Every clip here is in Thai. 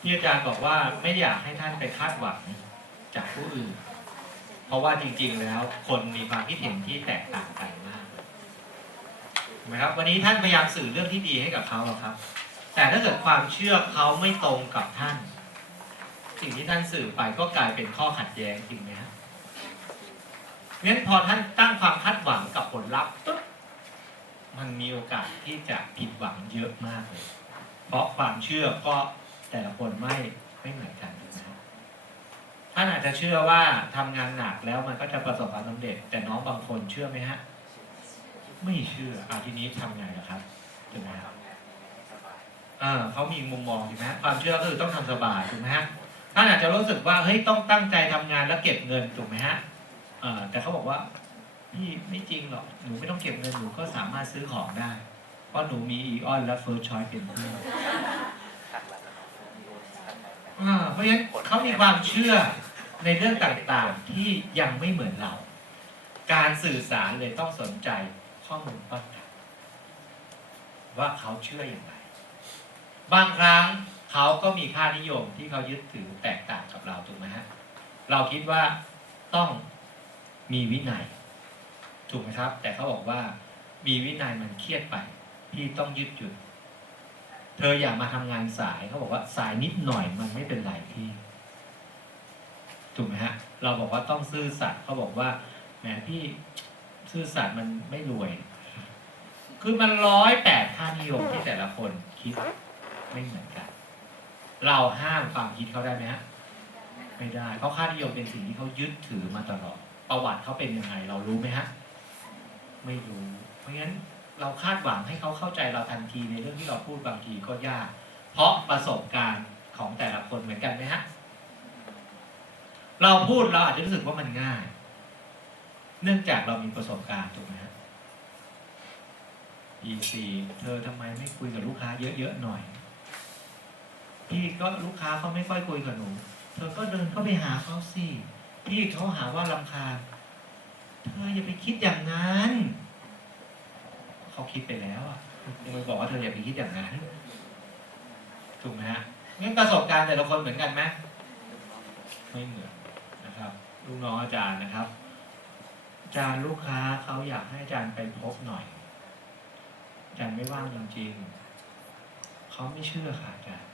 ที่อาจารย์บอกว่าไม่อยากให้ท่านไปคาดหวังจากผู้อื่น เพราะว่าจริง ๆ แล้วคนมีความคิดเห็นที่แตกต่างกันมากถูกไหมครับ วันนี้ท่านพยายามสื่อเรื่องที่ดีให้กับเขาครับ แต่ถ้าเกิดความเชื่อเขาไม่ตรงกับท่าน สิ่งที่ท่านสื่อไปก็กลายเป็นข้อขัดแย้งจริงไหมครับงั้นพอท่านตั้งความคาดหวังกับผลลัพธ์ปุ๊บมันมีโอกาสที่จะผิดหวังเยอะมากเลย เพราะความเชื่อก็ แต่ละคนไม่ไม่เหมือนกันถูกไหมครับท่านอาจจะเชื่อว่าทำงานหนักแล้วมันก็จะประสบความสำเร็จ แต่น้องบางคนเชื่อไหมฮะ ไม่เชื่ออาทีนี้ทำไงล่ะครับถูกไหมครับเออเขามีมุมมองถูกไหมความเชื่อก็คือต้องทำสบายถูกไหมฮะท่านอาจจะรู้สึกว่าเฮ้ยต้องตั้งใจทำงานแล้วเก็บเงินถูกไหมฮะเออแต่เขาบอกว่าพี่ไม่จริงหรอกหนูไม่ต้องเก็บเงินหนูก็สามารถซื้อของได้ เพราะหนูมีอีออนและเฟิร์สชอยเป็นเพื่อน อ่าเพราะฉะนั้นเขามีความเชื่อในเรื่องต่างๆที่ยังไม่เหมือนเรา การสื่อสารเลยต้องสนใจข้อมูลต้นทางว่าเขาเชื่ออย่างไร บางครั้งเขาก็มีค่านิยมที่เขายึดถือแตกต่างกับเราถูกไหมฮะเราคิดว่าต้องมีวินัยถูกไหมครับ แต่เขาบอกว่ามีวินัยมันเครียดไปพี่ต้องยืดหยุ่น เธออย่ามาทำงานสายเขาบอกว่าสายนิดหน่อยมันไม่เป็นไรพี่ถูกไหมฮะ เราบอกว่าต้องซื่อสัตย์เขาบอกว่าแหมพี่ซื่อสัตย์มันไม่รวย คือมันร้อยแปดค่านิยมที่แต่ละคนคิดไม่เหมือนกัน เราห้ามความคิดเขาได้ไหมฮะไม่ได้เพราะค่านิยมเป็นสิ่งที่เขายึดถือมาตลอดประวัติเขาเป็นยังไง เรารู้ไหมฮะ ไม่รู้ เพราะงั้น เราคาดหวังให้เขาเข้าใจเราทันทีในเรื่องที่เราพูดบางทีก็ยาก เพราะประสบการณ์ของแต่ละคนเหมือนกันไหมฮะเราพูดเราอาจจะรู้สึกว่ามันง่าย เนื่องจากเรามีประสบการณ์ถูกไหมฮะ EC เธอทำไมไม่คุยกับลูกค้าเยอะๆหน่อยพี่ก็ลูกค้าเขาไม่ค่อยคุยกับหนู เธอก็เดินเข้าไปหาเขาสิพี่เขาหาว่าลำคาญเธออย่าไปคิดอย่างนั้น เขาคิดไปแล้วอะยังไปบอกว่าเธออย่าไปคิดอย่างนั้นถูกไหมฮะงั้นประสบการณ์แต่ละคนเหมือนกันไหมไม่เหมือนนะครับลูกน้องอาจารย์นะครับอาจารย์ลูกค้าเขาอยากให้อาจารย์ไปพบหน่อยอาจารย์ไม่ว่างจริงๆเขาไม่เชื่อค่ะอาจารย์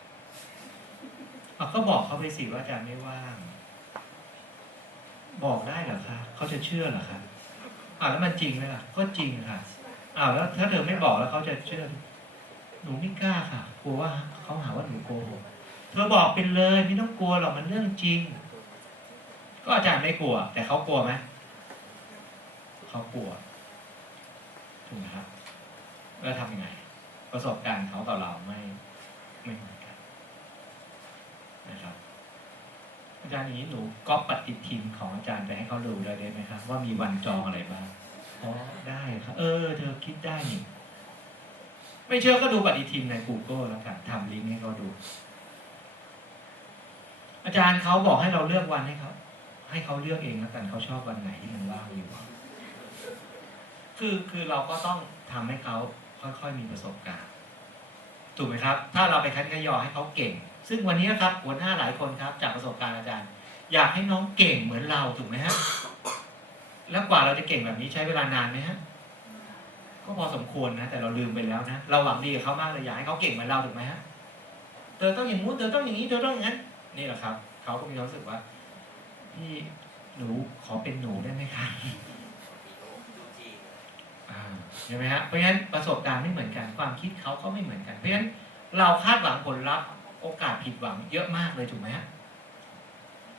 เอาก็บอกเขาไปสิว่าอาจารย์ไม่ว่าง บอกได้เหรอคะเขาจะเชื่อเหรอคะอ่าแล้วมันจริงไหมล่ะ ก็จริงค่ะ อ้าวแล้วถ้าเธอไม่บอกแล้วเขาจะเชื่อ หนูไม่กล้าค่ะ กลัวว่าเขาหาว่าหนูโกหก เธอบอกเป็นเลยไม่ต้องกลัวหรอกมันเรื่องจริง ก็อาจารย์ไม่กลัว แต่เขากลัวไหมเขากลัวถูกไหมครับ แล้วทำยังไง ประสบการณ์เขากับเราไม่ไม่เหมือนกันนะครับอาจารย์อย่างนี้หนูก๊อปปฏิทินของอาจารย์ไปให้เขาดูได้ไหมครับว่ามีวันจองอะไรบ้าง อ๋อได้ครับ เออ เธอคิดได้นี่ไม่เชื่อก็ดูปฏิทินใน Google แล้วกันทำลิงก์ให้เขาดู อาจารย์เขาบอกให้เราเลือกวันให้เขาให้เขาเลือกเองแล้วกันเขาชอบวันไหนที่มันว่างอยู่คือคือเราก็ต้องทำให้เขาค่อยๆมีประสบการณ์ ถูกไหมครับ ถ้าเราไปคัดกระยอให้เขาเก่ง ซึ่งวันนี้นะครับหัวหน้าหลายคนครับ จากประสบการณ์อาจารย์ อยากให้น้องเก่งเหมือนเราถูกไหมฮะ แล้วกว่าเราจะเก่งแบบนี้ใช้เวลานานไหมฮะ ก็พอสมควรนะ แต่เราลืมไปแล้วนะ เราหวังดีกับเขามากเลยอยากให้เขาเก่งเหมือนเราถูกไหมฮะ เธอต้องอย่างงู้นเธอต้องอย่างนี้เธอต้องอย่างนั้น นี่แหละครับ เขาก็มีความรู้สึกว่าพี่หนูขอเป็นหนูได้ไหมคะอ่าเห็นไหมฮะ เพราะฉะนั้นประสบการณ์ไม่เหมือนกัน ความคิดเขาก็ไม่เหมือนกัน เพราะฉะนั้นเราคาดหวังผลลัพธ์โอกาสผิดหวังเยอะมากเลยถูกไหมฮะ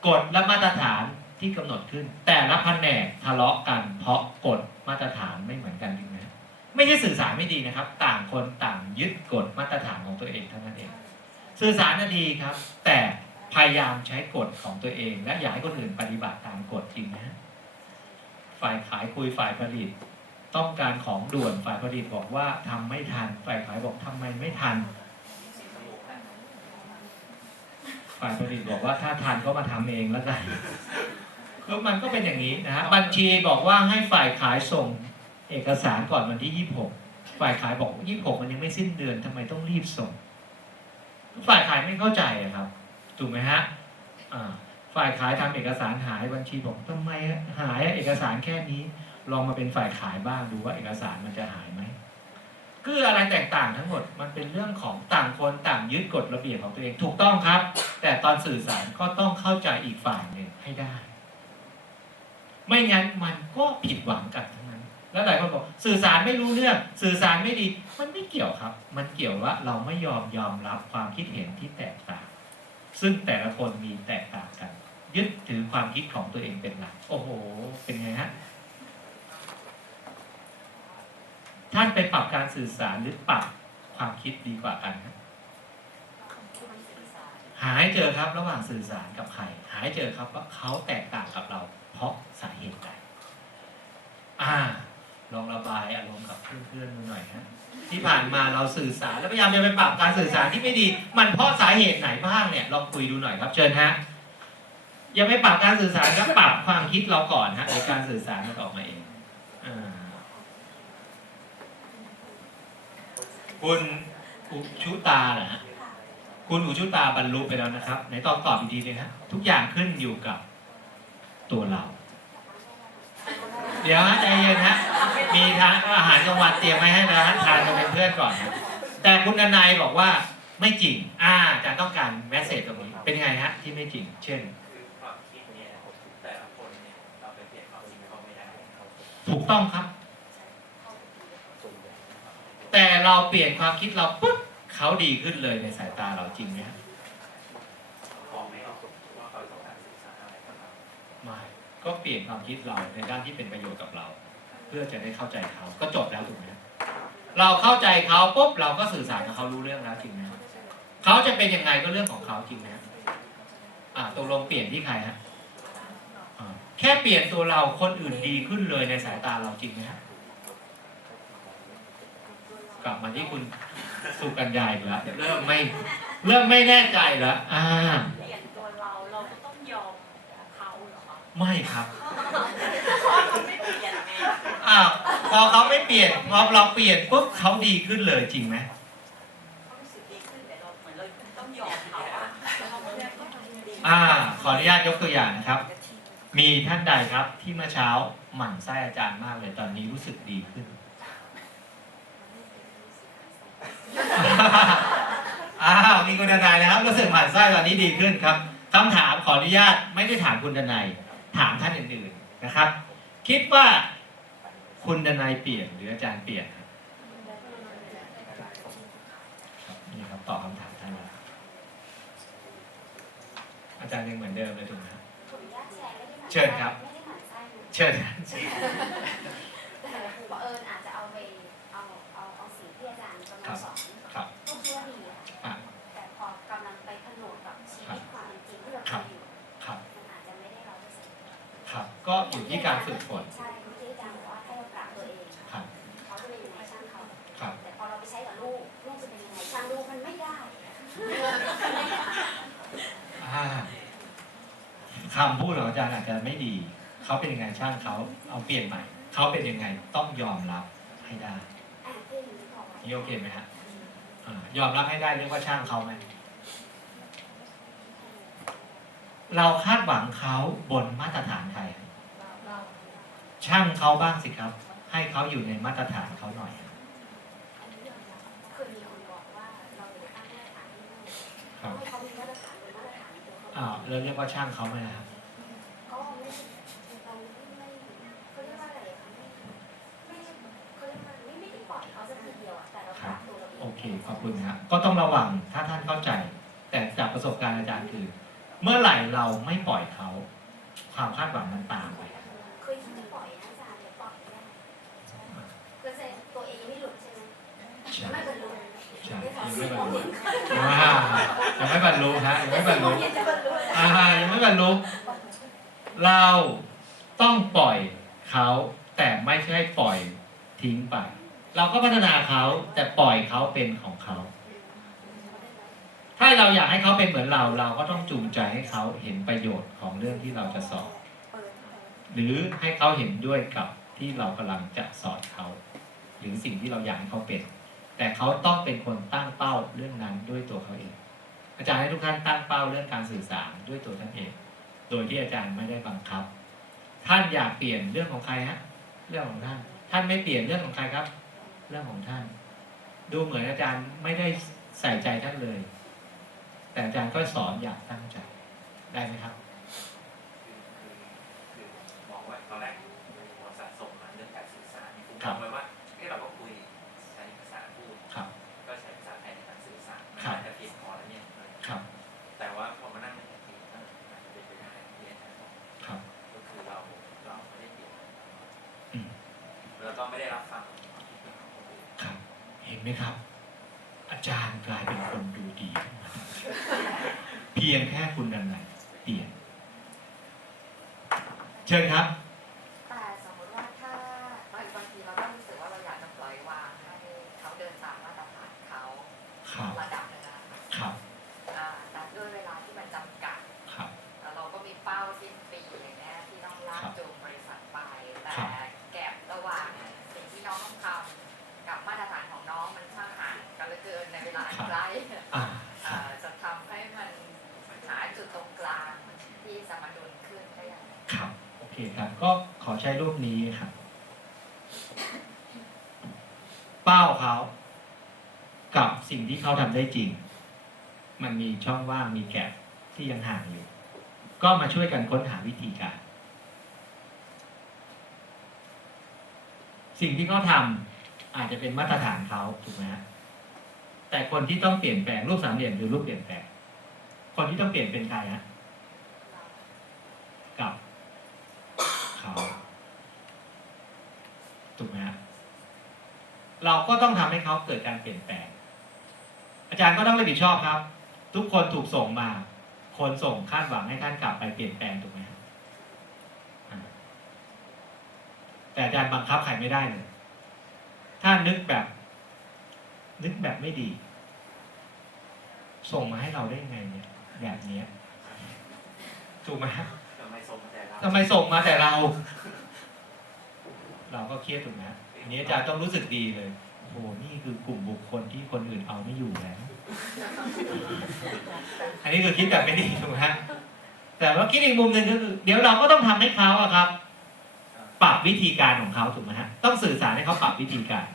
กฎและมาตรฐาน ที่กำหนดขึ้น แต่ละแผนกทะเลาะกัน เพราะกฎมาตรฐานไม่เหมือนกันจริงไหมไม่ใช่สื่อสารไม่ดีนะครับ ต่างคนต่างยึดกฎมาตรฐานของตัวเองเท่านั้นเอง สื่อสารน่ะดีครับ แต่พยายามใช้กฎของตัวเอง และอยากให้คนอื่นปฏิบัติตามกฎจริงนะฝ่ายขายคุยฝ่ายผลิต ต้องการของด่วนฝ่ายผลิตบอกว่าทำไม่ทัน ฝ่ายขายบอกทำไมไม่ทัน ฝ่ายผลิตบอกว่าถ้าทันก็มาทำเองแล้วกัน คือมันก็เป็นอย่างนี้นะฮะบัญชีบอกว่าให้ฝ่ายขายส่งเอกสารก่อนวันที่ 26 ฝ่ายขายบอก 26 มันยังไม่สิ้นเดือนทำไมต้องรีบส่ง ฝ่ายขายไม่เข้าใจอะครับถูกไหมฮะฝ่ายขายทำเอกสารหายบัญชีบอกทำไมหายเอกสารแค่นี้ ลองมาเป็นฝ่ายขายบ้างดูว่าเอกสารมันจะหายไหมคืออะไรแตกต่างทั้งหมดมันเป็นเรื่องของต่างคนต่างยึดกฎระเบียบของตัวเองถูกต้องครับ แต่ตอนสื่อสารก็ต้องเข้าใจอีกฝ่ายหนึ่งให้ได้ ไม่งั้นมันก็ผิดหวังกันทั้งนั้น แล้วหลายคนบอกสื่อสารไม่รู้เรื่อง สื่อสารไม่ดี มันไม่เกี่ยวครับ มันเกี่ยวว่าเราไม่ยอมยอมรับความคิดเห็นที่แตกต่าง ซึ่งแต่ละคนมีแตกต่างกัน ยึดถือความคิดของตัวเองเป็นหลัก โอ้โห เป็นไงฮะท่านไปปรับการสื่อสารหรือปรับความคิดดีกว่ากันฮะหาให้เจอครับระหว่างสื่อสารกับใคร หาให้เจอครับว่าเขาแตกต่างกับเรา เพราะสาเหตุใดอ่า ลองระบายอารมณ์กับเพื่อนๆดูหน่อยฮะที่ผ่านมาเราสื่อสารแล้วพยายามจะไปปรับการสื่อสารที่ไม่ดี มันเพราะสาเหตุไหนบ้างเนี่ยลองคุยดูหน่อยครับเชิญฮะอย่าไปปรับการสื่อสารก็ปรับความคิดเราก่อนฮะในการสื่อสารมันออกมาเองอ่าคุณอุชุตาเหรอฮะคุณอุชุตาบรรลุไปแล้วนะครับ ในตอนตอบอีกทีหนึงฮะทุกอย่างขึ้นอยู่กับ ตัวเรา เดี๋ยวฮะใจเย็นฮะมีทานอาหารกลางวันเตรียมไว้ให้แล้วฮะทานกันเป็นเพื่อนก่อนนะแต่คุณนายบอกว่าไม่จริง อ่าอาจารย์ต้องการแมสเซจตรงนี้ เป็นยังไงฮะที่ไม่จริง เช่น ถูกต้องครับ แต่เราเปลี่ยนความคิดเราปุ๊บเขาดีขึ้นเลยในสายตาเราจริงไหมฮะ บอกไม่ออกว่าเขาต้องการสื่อสารอะไรกับเรา ไม่ ก็เปลี่ยนความคิดเราในด้านที่เป็นประโยชน์กับเรา เพื่อจะได้เข้าใจเขาก็จบแล้วถูกไหมเราเข้าใจเขาปุ๊บเราก็สื่อสารกับเขารู้เรื่องแล้วจริงไหมเขาจะเป็นยังไงก็เรื่องของเขาจริงไหมฮะอ่าตกลงเปลี่ยนที่ใครฮะแค่เปลี่ยนตัวเราคนอื่นดีขึ้นเลยในสายตาเราจริงไหมฮะกลับมาที่คุณสุกัญญาอีกแล้วเริ่มไม่เริ่มไม่แน่ใจแล้วอ่าเราก็ต้องยอมเขาเหรอคะ ไม่ครับเพราะเขาไม่เปลี่ยนไงอ้าวพอเขาไม่เปลี่ยนพอเราเปลี่ยนปุ๊บเขาดีขึ้นเลยจริงไหมเขารู้สึกดีขึ้นแต่เราเหมือนเราต้องยอมเขาอะเขาไม่ได้ก็ทำดีอ่า ขออนุญาตยกตัวอย่างนะครับ มีท่านใดครับที่เมื่อเช้าหมั่นไส้อาจารย์มากเลยตอนนี้รู้สึกดีขึ้นอ้าวมีคุณทนายนะครับรู้สึกหมั่นไส้ตอนนี้ดีขึ้นครับคำถามขออนุญาตไม่ได้ถามคุณทนาย ถามท่านอื่นๆนะครับ คิดว่าคุณดนายเปลี่ยนหรืออาจารย์เปลี่ยนครับนี่ครับตอบคำถามท่านแล้วอาจารย์ยังเหมือนเดิมเลยถูกไหมครับ เชิญาตแชร์ไม่ได้หมั่นเชิญครับไม่ได้หมั่นไส้นะเชิญแต่ครูบังเอิญอาจจะ ก็อยู่ที่การฝึกฝนใช่ที่อาจารย์บอกว่าให้เราปรับตัวเองครับเขาจะเป็นยังไงช่างเขาครับแต่พอเราไปใช้กับลูกลูกจะเป็นยังไงช่างลูกมันไม่ได้อ่าคำพูดของอาจารย์อาจจะไม่ดี เขาเป็นยังไงช่างเขาเอาเปลี่ยนใหม่ เขาเป็นยังไงต้องยอมรับให้ได้อะเพื่อนอย่างนี้บอกว่านี่โอเคไหมฮะอ่ายอมรับให้ได้เรียกว่าช่างเขาไหมเราคาดหวังเขาบนมาตรฐานใครเรา ช่างเขาบ้างสิครับ ให้เขาอยู่ในมาตรฐานเขาหน่อยอันนี้ยอมรับเคยมีคนบอกว่าเราจะตั้งมาตรฐานให้ลูกครับให้เขามีมาตรฐานเป็นมาตรฐานในตัวเขาอ้าวแล้วเรียกว่าช่างเขาไหมล่ะครับก็ไม่เราไม่เขาเรียกว่าอะไรอะคะไม่ไม่เขาเรียกว่าไม่ไม่ได้ปล่อยเขาสักทีเดียวอะแต่เราปรับตัวเราเองโอเคขอบคุณครับก็ต้องระวังถ้าท่านเข้าใจ แต่จากประสบการณ์อาจารย์คือ เมื่อไหร่เราไม่ปล่อยเขา ความคาดหวังมันตาม ไม่พอยังไม่บรรลุอ่ายังไม่บรรลุฮะยังไม่บรรลุเห็นจะบรรลุเลยอ่ายังไม่บรรลุเราต้องปล่อยเขาแต่ไม่ใช่ปล่อยทิ้งไป เราก็พัฒนาเขาแต่ปล่อยเขาเป็นของเขา ถ้าเราอยากให้เขาเป็นเหมือนเรา เราก็ต้องจูงใจให้เขาเห็นประโยชน์ของเรื่องที่เราจะสอน หรือให้เขาเห็นด้วยกับที่เรากำลังจะสอนเขา หรือสิ่งที่เราอยากให้เขาเป็น แต่เขาต้องเป็นคนตั้งเป้าเรื่องนั้นด้วยตัวเขาเอง อาจารย์ให้ทุกท่านตั้งเป้าเรื่องการสื่อสารด้วยตัวท่านเอง โดยที่อาจารย์ไม่ได้บังคับ ท่านอยากเปลี่ยนเรื่องของใครฮะเรื่องของท่าน ท่านไม่เปลี่ยนเรื่องของใครครับ เรื่องของท่าน ดูเหมือนอาจารย์ไม่ได้ใส่ใจท่านเลย แต่อาจารย์ก็สอนอย่างตั้งใจได้ไหมครับ ไม่ได้รับฟังครับ เห็นไหมครับ อาจารย์กลายเป็นคนดูดีขึ้นมาเพียงแค่คุณดันไหนเปลี่ยน เชิญครับ ช้รูปนี้ครับ เป้าเขา กับสิ่งที่เขาทำได้จริง มันมีช่องว่างมีแกลบที่ยังห่างอยู่ ก็มาช่วยกันค้นหาวิธีการ สิ่งที่เขาทำอาจจะเป็นมาตรฐานเขาถูกไหมฮะแต่คนที่ต้องเปลี่ยนแปลงรูปสามเหลี่ยมคือรูปเปลี่ยนแปลง คนที่ต้องเปลี่ยนเป็นใครฮะ กับเขาถูกไหมฮะ เราก็ต้องทำให้เขาเกิดการเปลี่ยนแปลง อาจารย์ก็ต้องรับผิดชอบครับ ทุกคนถูกส่งมา คนส่งคาดหวังให้ท่านกลับไปเปลี่ยนแปลงถูกไหมฮะอ่าแต่อาจารย์บังคับใครไม่ได้เลย ถ้านึกแบบ นึกแบบไม่ดี ส่งมาให้เราได้ยังไงเนี่ย แบบเนี้ยถูกไหมฮะทำไมส่งมาแต่เรา ทำไมส่งมาแต่ เราก็เครียดถูกไหมอันนี้อาจารย์ต้องรู้สึกดีเลยโอ้โหนี่คือกลุ่มบุคคลที่คนอื่นเอาไม่อยู่แล้ว อันนี้คือคิดแบบไม่ดีถูกไหมแต่ว่าคิดอีกมุมหนึ่งก็คือเดี๋ยวเราก็ต้องทำให้เขาอะครับ ปรับวิธีการของเขาถูกไหมฮะต้องสื่อสารให้เขาปรับวิธีการ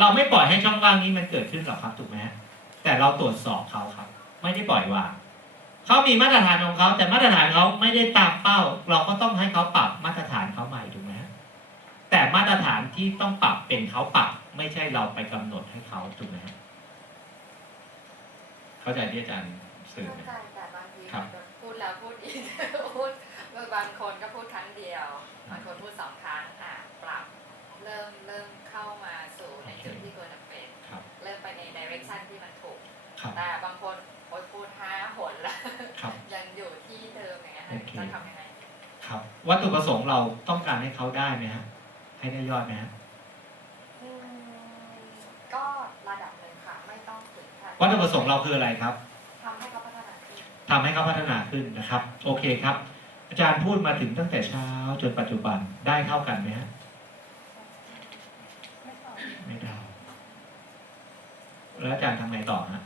เราไม่ปล่อยให้ช่องว่างนี้มันเกิดขึ้นหรอกครับถูกไหมฮะแต่เราตรวจสอบเขาครับ ไม่ได้ปล่อยวางเขามีมาตรฐานของเขาแต่มาตรฐานเขาไม่ได้ตามเป้า เราก็ต้องให้เขาปรับมาตรฐานเขาใหม่ถูก แต่มาตรฐานที่ต้องปรับเป็นเขาปรับ ไม่ใช่เราไปกำหนดให้เขาถูกไหมฮะเข้าใจที่อาจารย์สื่อไหมเข้าใจแต่บางทีครับมันพูดแล้วพูดอีกพูดบางคนก็พูดครั้งเดียวบางคนพูดสองครั้งอะปรับเริ่มเริ่มเข้ามาสู่ในจุดที่ควรจะเป็นครับเริ่มไปในดิเรกชันที่มันถูกครับแต่บางคนโอ๊ยพูดห้าหนแล้วครับยังอยู่ที่เดิมอย่างเงี้ยโอเคจะทำยังไงครับวัตถุประสงค์เราต้องการให้เขาได้ไหมฮะ ให้ได้ยอดไหมฮะอืมก็ระดับหนึ่งค่ะ ไม่ต้องถึงขั้นวัตถุประสงค์เราคืออะไรครับ ทำให้เขาพัฒนาขึ้นทำให้เขาพัฒนาขึ้นนะครับ โอเคครับ อาจารย์พูดมาถึงตั้งแต่เช้าจนปัจจุบันได้เท่ากันไหมฮะไม่ได้แล้วอาจารย์ทำไงต่อฮะ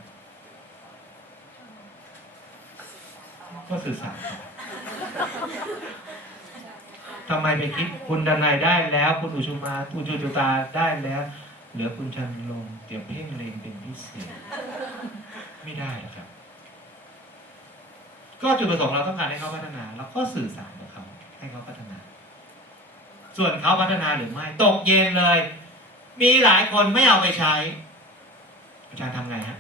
ก็สื่อสารต่อ ทำไมไปคิดคุณดนายได้แล้ว คุณอุชุมาอุจุจุตาได้แล้ว เหลือคุณชันลงเดี๋ยวเพ่งเลงเป็นพิเศษ ไม่ได้หรอกครับ ก็จุดประสงค์เราต้องการให้เขาพัฒนาแล้วก็สื่อสารกับเขาให้เขาพัฒนา ส่วนเขาพัฒนาหรือไม่ ตกเย็นเลย มีหลายคนไม่เอาไปใช้ อาจารย์ทำไงฮะ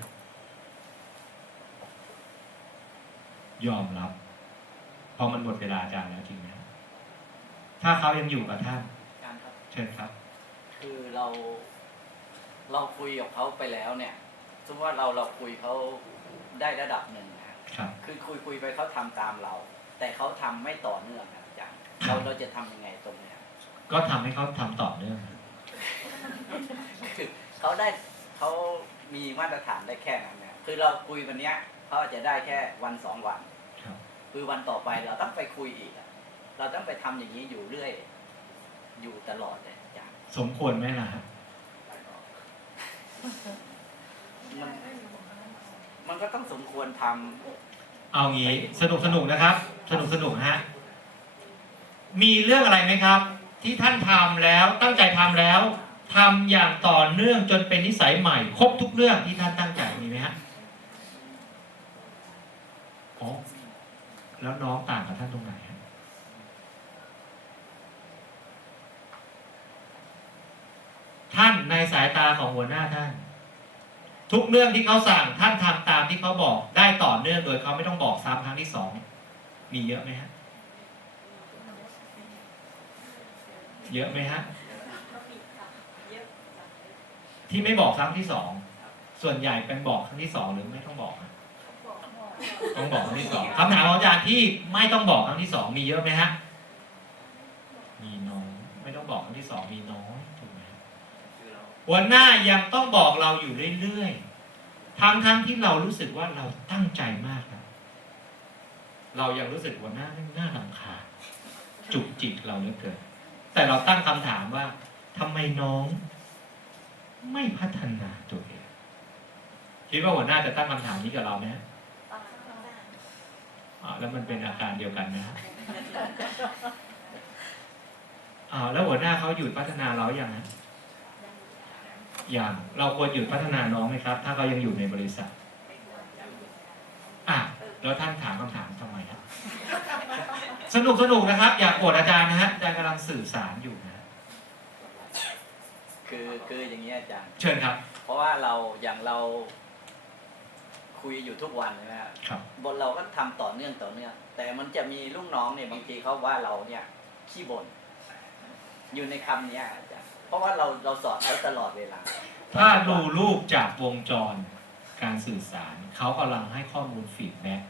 ยอมรับ พอมันหมดเวลาอาจารย์แล้วจริงไหม ถ้าเขายังอยู่กับท่านการครับ เชิญครับ คือเรา เราคุยกับเขาไปแล้วเนี่ยสมมติว่าเราเราคุยเขาได้ระดับหนึ่งนะครับ คือคุยคุยไปเขาทำตามเรา แต่เขาทำไม่ต่อเนื่องนะอาจารย์เราเราจะทำยังไงตรงเนี้ยก็ทำให้เขาทำต่อเนื่องคือเขาได้เขามีมาตรฐานได้แค่นั้นนะคือเราคุยวันเนี้ยเขาอาจจะได้แค่วันสองวันครับคือวันต่อไปเราต้องไปคุยอีกอะ เราต้องไปทำอย่างนี้อยู่เรื่อย อยู่ตลอดเลยอาจารย์สมควรไหมล่ะฮะมันมันก็ต้องสมควรทำเอางี้สนุกสนุกนะครับ สนุกสนุกฮะมีเรื่องอะไรไหมครับ ที่ท่านทำแล้วตั้งใจทำแล้วทำอย่างต่อเนื่องจนเป็นนิสัยใหม่ ครบทุกเรื่องที่ท่านตั้งใจมีไหมฮะอ๋อแล้วน้องต่างกับท่านตรงไหนฮะ ท่านในสายตาของหัวหน้าท่าน ทุกเรื่องที่เขาสั่งท่านทำตามที่เขาบอกได้ต่อเนื่องโดยเขาไม่ต้องบอกซ้ำครั้งที่สองมีเยอะไหมฮะเยอะไหมฮะที่ไม่บอกครั้งที่สองส่วนใหญ่เป็นบอกครั้งที่สองหรือไม่ต้องบอกต้องบอกครั้งที่สองคำถามของอาจารย์ที่ไม่ต้องบอกครั้งที่สองมีเยอะไหมฮะมีน้อยไม่ต้องบอกครั้งที่สองมีน้อยถูก หมฮะคือเราหัวหน้ายังต้องบอกเราอยู่เรื่อยๆทั้งทั้งๆที่เรารู้สึกว่าเราตั้งใจมากนะเรายังรู้สึกหัวหน้าไม่น่ารำคาญจุกจิกเราเหลือเกินแต่เราตั้งคำถามว่าทำไมน้อง ไม่พัฒนาตัวเองคิดว่าหัวหน้าจะตั้งคำถามนี้กับเราไหมฮะอ่าแล้วมันเป็นอาการเดียวกันไหมฮะอ่าแล้วหัวหน้าเขาหยุดพัฒนาเราอย่างฮะ อย่างเราควรหยุดพัฒนาน้องไหมครับ ถ้าเขายังอยู่ในบริษัทอะแล้วท่านถามคำถามทำไมครับ สนุกสนุกนะครับ อย่าโกรธอาจารย์นะฮะอาจารย์กำลังสื่อสารอยู่นะ คือคืออย่างนี้ยอาจารย์เชิญครับ เพราะว่าเราอย่างเราคุยอยู่ทุกวันใช่ไหมครับครับบนเราก็ทำต่อเนื่องต่อเนื่อง แต่มันจะมีลูกน้องเนี่ยบางทีเขาว่าเราเนี่ยขี้บ่นอยู่ในคำเนี้ยอาจารย์ เพราะว่าเราเราสอนเขาตลอดเวลา ถ้าดูรูปจากวงจรการสื่อสารเขากำลังให้ข้อมูลฟีดแบ็ก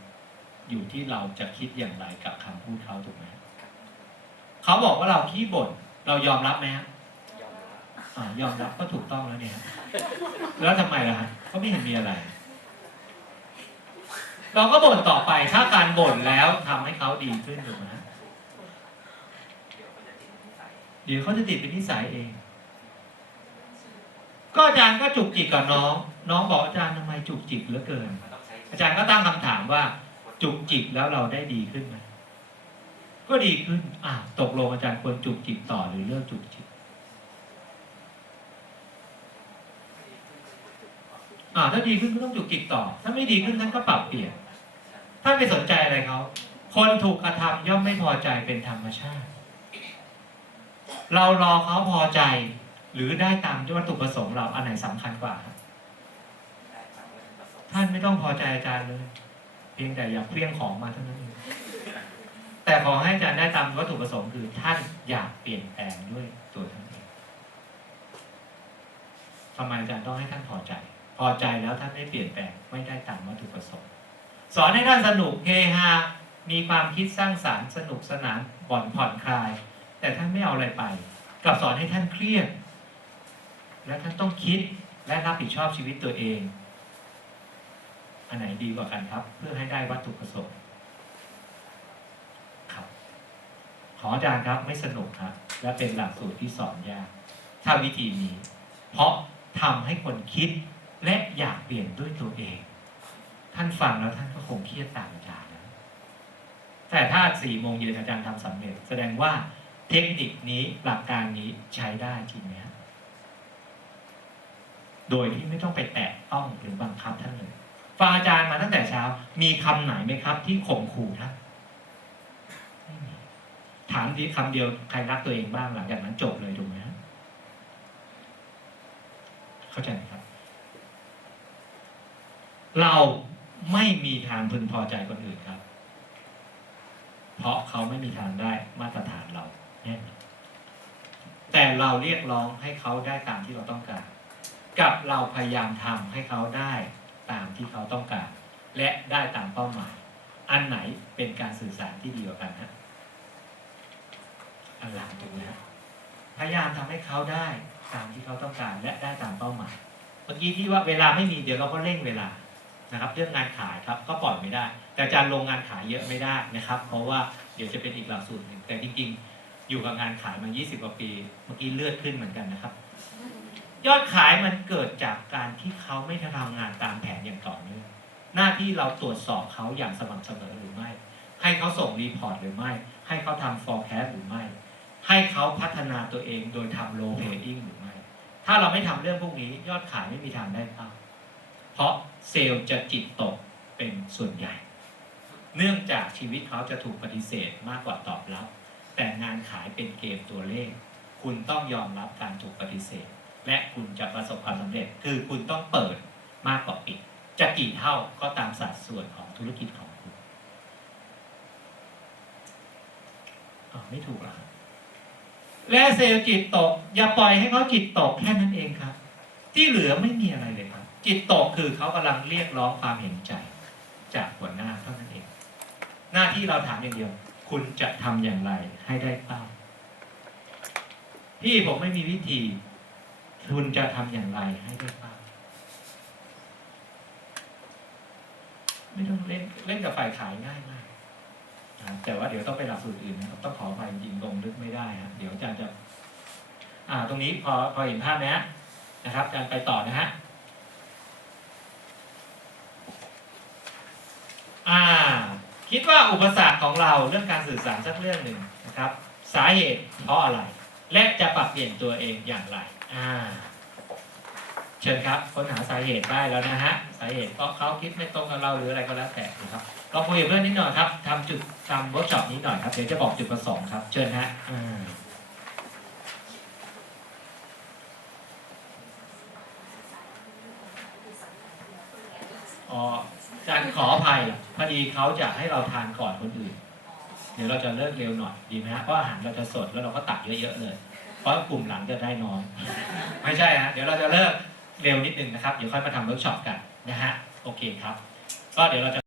อยู่ที่เราจะคิดอย่างไรกับคำพูดเขาถูกไหมเขาบอกว่าเราขี้บ่นเรายอมรับไหมฮะยอมรับอ่ายอมรับก็ถูกต้องแล้วเนี่ย แล้วทำไมล่ะฮะก็ไม่เห็นมีอะไร เราก็บ่นต่อไปถ้าการบ่นแล้วทำให้เขาดีขึ้นถูกไหมเดี๋ยวเขาจะติดนิสัยเดี๋ยวเขาจะติดเป็นนิสัยเอง ก็อาจารย์ก็จุกจิกกับน้อง น้องบอกอาจารย์ทำไมจุกจิกเหลือเกิน อาจารย์ก็ตั้งคำถามว่า จุกจิกแล้วเราได้ดีขึ้นไหมก็ดีขึ้นอะตกลงอาจารย์ควรจุกจิกต่อหรือเลิกจุกจิกอ่าถ้าดีขึ้นก็ต้องจุกจิกต่อ ถ้าไม่ดีขึ้นท่านก็ปรับเปลี่ยนถ้าไม่สนใจอะไรเขาคนถูกกระทำย่อมไม่พอใจเป็นธรรมชาติ เรารอเขาพอใจ หรือได้ตามวัตถุประสงค์เราอันไหนสำคัญกว่าครับได้ตามวัตถุประสงค์ท่านไม่ต้องพอใจอาจารย์เลย เพียงแต่อยากเพี้ยงของมาเท่านั้นเองแต่ขอให้อาจารย์ได้ตามวัตถุประสงค์คือท่านอยากเปลี่ยนแปลงด้วยตัวท่านเองทำไมอาจารย์ต้องให้ท่านพอใจ พอใจแล้วท่านไม่เปลี่ยนแปลงไม่ได้ตามวัตถุประสงค์สอนให้ท่านสนุกเฮฮามีความคิดสร้างสรรค์สนุกสนานผ่อนผ่อนคลาย แต่ท่านไม่เอาอะไรไป กลับสอนให้ท่านเครียด และท่านต้องคิดและรับผิดชอบชีวิตตัวเอง อันไหนดีกว่ากันครับ เพื่อให้ได้วัตถุประสงค์ครับ ขออาจารย์ครับไม่สนุกครับ และเป็นหลักสูตรที่สอนยากถ้าวิธีนี้ เพราะทำให้คนคิดและอยากเปลี่ยนด้วยตัวเอง ท่านฟังแล้วท่านก็คงเครียดตามอาจารย์นะแต่ถ้าสี่โมงเย็นอาจารย์ทำสำเร็จ แสดงว่าเทคนิคนี้หลักการนี้ใช้ได้จริงไหมครับ โดยที่ไม่ต้องไปแตะต้องหรือบังคับท่านเลยฟังอาจารย์มาตั้งแต่เช้า มีคำไหนไหมครับ ที่ข่มขู่ท่านถามทีคำเดียวใครรักตัวเองบ้างหลังจากนั้นจบเลยถูกไหมเข้าใจไหมครับ เราไม่มีทางพึงพอใจคนอื่นครับ เพราะเขาไม่มีทางได้มาตรฐานเราแน่แต่เราเรียกร้องให้เขาได้ตามที่เราต้องการ กับเราพยายามทำให้เขาได้ตามที่เขาต้องการ และได้ตามเป้าหมาย อันไหนเป็นการสื่อสารที่ดีกว่ากันฮะอันหลังถูกไหมพยายามทำให้เขาได้ตามที่เขาต้องการ และได้ตามเป้าหมาย เมื่อกี้ที่ว่าเวลาไม่มีเดี๋ยวเราก็เร่งเวลานะครับ เรื่องงานขายครับก็ปล่อยไม่ได้ แต่จารลงงานขายเยอะไม่ได้นะครับ เพราะว่าเดี๋ยวจะเป็นอีกหลักสูตรหนึ่งแต่จริงๆ อยู่กับงานขายมา 20 กว่าปี เมื่อกี้เลือดขึ้นเหมือนกันนะครับ ยอดขายมันเกิดจากการที่เขาไม่ทำงานตามแผนอย่างต่อเนื่องหน้าที่เราตรวจสอบเขาอย่างสม่ำเสมอหรือไม่ ให้เขาส่งรีพอร์ตหรือไม่ ให้เขาทำ forecast หรือไม่ ให้เขาพัฒนาตัวเองโดยทำ low paying หรือไม่ ถ้าเราไม่ทำเรื่องพวกนี้ ยอดขายไม่มีทางได้เป้าเพราะเซลล์จะจิตตกเป็นส่วนใหญ่ เนื่องจากชีวิตเขาจะถูกปฏิเสธมากกว่าตอบรับ แต่งานขายเป็นเกมตัวเลข คุณต้องยอมรับการถูกปฏิเสธ และคุณจะประสบความสำเร็จ คือคุณต้องเปิดมากกว่าปิด จะกี่เท่าก็ตามสัดส่วนของธุรกิจของคุณอ๋อไม่ถูกหรอและเซลล์จิตตก อย่าปล่อยให้เขาจิตตกแค่นั้นเองครับ ที่เหลือไม่มีอะไรเลยครับ จิตตกคือเขากำลังเรียกร้องความเห็นใจ จากหัวหน้าเท่านั้นเอง หน้าที่เราถามอย่างเดียว คุณจะทำอย่างไรให้ได้เป้าพี่ผมไม่มีวิธี คุณจะทำอย่างไรให้ได้เป้าไม่ต้องเล่นเล่นกับฝ่ายขายง่ายมากแต่ว่าเดี๋ยวต้องไปหลักสูตรอื่นนะครับต้องขออภัยจริงลงลึกไม่ได้ครับเดี๋ยวอาจารย์จะ อ่า ตรงนี้พอพอเห็นภาพนะนะครับอาจารย์ไปต่อนะฮะอ่า คิดว่าอุปสรรคของเราเรื่องการสื่อสารสักเรื่องหนึ่งนะครับ สาเหตุเพราะอะไร และจะปรับเปลี่ยนตัวเองอย่างไร อ่าเชิญครับค้นหาสาเหตุได้แล้วนะฮะสาเหตุเพราะเขาคิดไม่ตรงกับเราหรืออะไรก็แล้วแต่นะครับเราคุยกับเพื่อนนิดหน่อยครับทำจุดทำเวิร์กช็อปนี้หน่อยครับเดี๋ยวจะบอกจุดประสงค์ครับ เชิญฮะอ่าอ๋ออาจารย์ขออภัยพอดีเขาจะให้เราทานก่อนคนอื่น เดี๋ยวเราจะเลิกเร็วหน่อยดีไหมฮะเพราะอาหารเราจะสดแล้วเราก็ตักเยอะๆเลยเพ ราะกลุ่มหลังจะได้น้อย ไม่ใช่ฮะเดี๋ยวเราจะเลิกเร็วนิดนึงนะครับ เดี๋ยวค่อยมาทำเวิร์กช็อปกันนะฮะ โอเคครับ ก็เดี๋ยวเราจะ